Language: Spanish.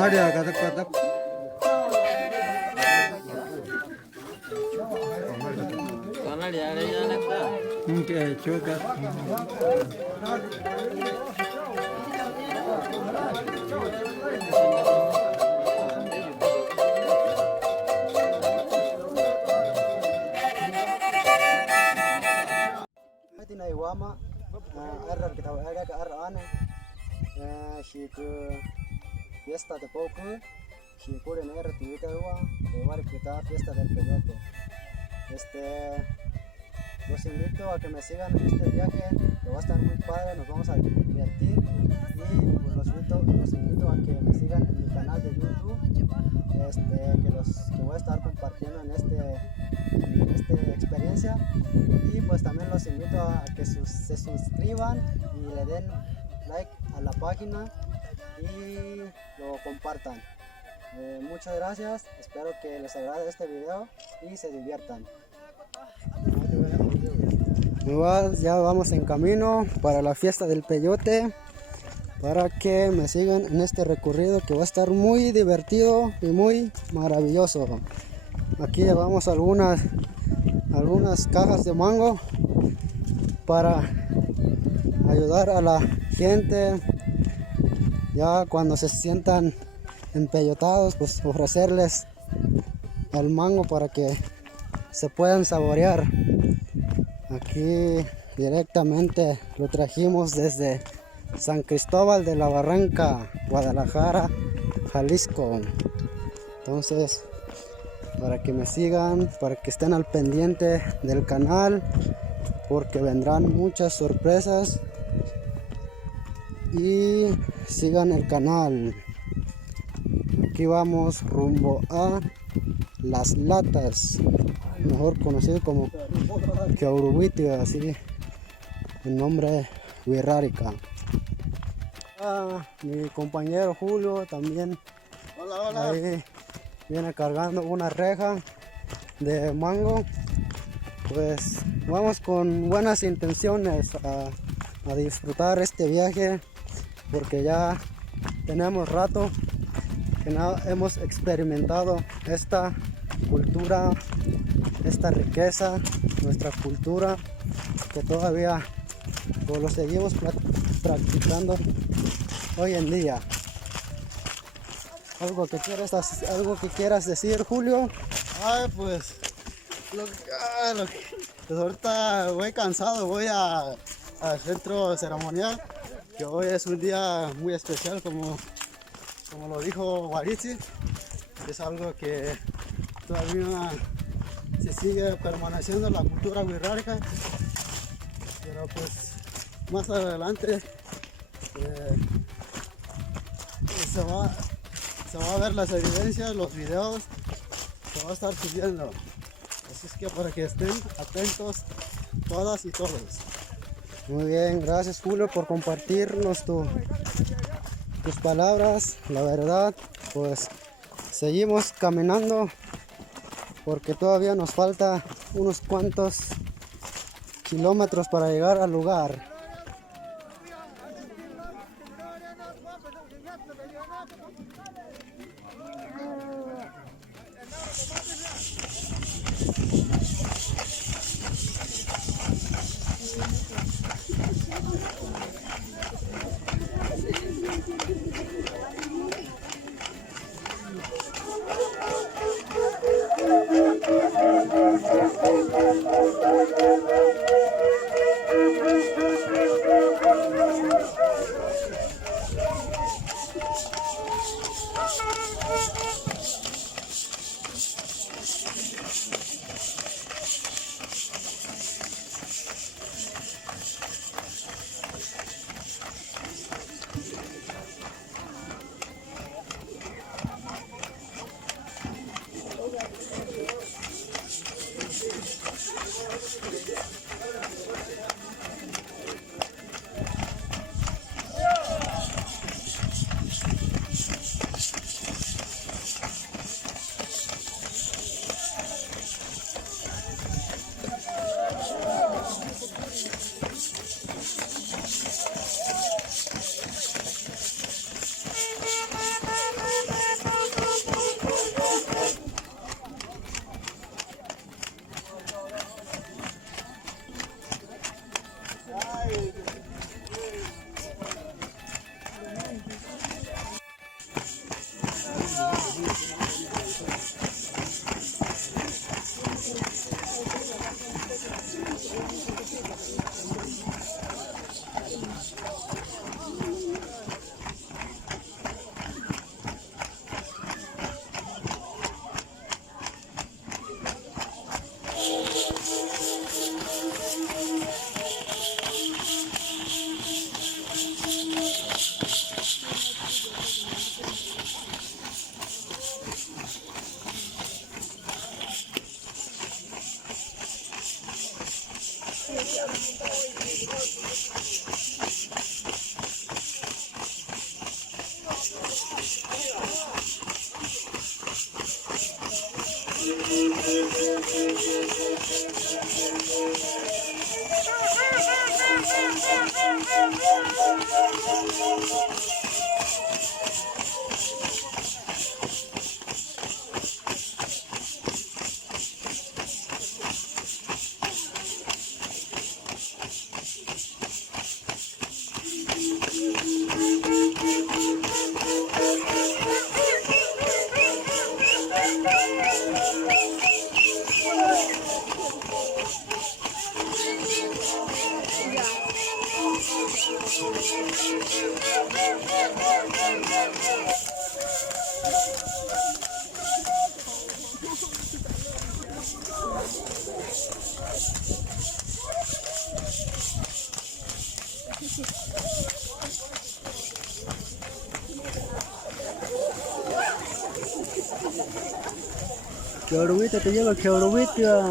나리야 가득가득. Okay, juga. Tina iwama arrar kita aga ka ar ana shi ku fiesta de poco shi kure ne arra tibita ruwa igual que está fiesta del peyote. Los invito a que me sigan en este viaje, que va a estar muy padre, nos vamos a divertir y pues, los invito a que me sigan en mi canal de YouTube, que voy a estar compartiendo en esta experiencia, y pues también los invito a que se suscriban y le den like a la página y lo compartan. Muchas gracias, espero que les agrade este video y se diviertan. Igual ya vamos en camino para la fiesta del peyote, para que me sigan en este recorrido que va a estar muy divertido y muy maravilloso. Aquí llevamos algunas cajas de mango para ayudar a la gente ya cuando se sientan empellotados, pues ofrecerles el mango para que se puedan saborear. Aquí directamente lo trajimos desde San Cristóbal de la Barranca, Guadalajara, Jalisco. Entonces, para que me sigan, para que estén al pendiente del canal, porque vendrán muchas sorpresas, y sigan el canal. Aquí vamos rumbo a Las Latas, mejor conocido como Queurubuiti, así el nombre wixárika. Mi compañero Julio también ahí viene cargando una reja de mango. Pues vamos con buenas intenciones a disfrutar este viaje, porque ya tenemos rato que no hemos experimentado esta cultura, esta riqueza, nuestra cultura, que todavía pues, lo seguimos practicando hoy en día. ¿Algo que quieras decir, Julio? Pues ahorita voy cansado, voy al centro ceremonial, que hoy es un día muy especial, como lo dijo Guaritzi. Es algo que todavía se sigue permaneciendo en la cultura wixárika, pero pues más adelante se va a ver las evidencias, los videos, se va a estar subiendo. Así es que para que estén atentos todas y todos. Muy bien, gracias Julio por compartirnos tus palabras. La verdad, pues seguimos caminando, porque todavía nos falta unos cuantos kilómetros para llegar al lugar. Que oruguita te lleva, que oruguita.